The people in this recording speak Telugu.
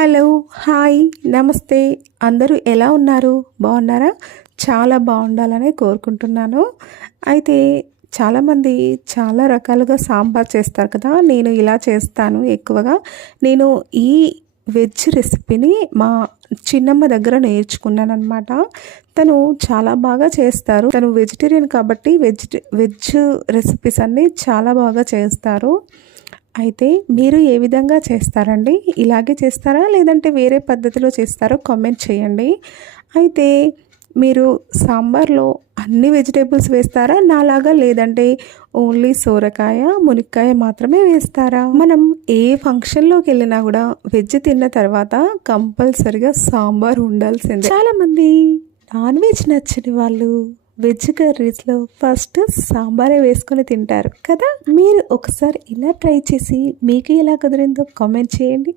హలో, హాయ్, నమస్తే. అందరూ ఎలా ఉన్నారు? బాగున్నారా? చాలా బాగుండాలని కోరుకుంటున్నాను. అయితే చాలామంది చాలా రకాలుగా సాంబార్ చేస్తారు కదా! నేను ఇలా చేస్తాను ఎక్కువగా. నేను ఈ వెజ్ రెసిపీని మా చిన్నమ్మ దగ్గర నేర్చుకున్నాననమాట. తను చాలా బాగా చేస్తారు. తను వెజిటేరియన్ కాబట్టి వెజ్ రెసిపీస్ అన్నీ చాలా బాగా చేస్తారు. అయితే మీరు ఏ విధంగా చేస్తారండి? ఇలాగే చేస్తారా? లేదంటే వేరే పద్ధతిలో చేస్తారో కామెంట్ చేయండి. అయితే మీరు సాంబార్లో అన్ని వెజిటేబుల్స్ వేస్తారా నాలాగా? లేదంటే ఓన్లీ సోరకాయ, మునక్కాయ మాత్రమే వేస్తారా? మనం ఏ ఫంక్షన్లోకి వెళ్ళినా కూడా వెజ్ తిన్న తర్వాత కంపల్సరిగా సాంబార్ ఉండాల్సిందే. చాలామంది నాన్ వెజ్ నచ్చని వాళ్ళు వెజ్ కర్రీస్లో ఫస్ట్ సాంబారే వేసుకొని తింటారు కదా. మీరు ఒకసారి ఇలా ట్రై చేసి మీకు ఎలా కుదిరిందో కామెంట్ చేయండి.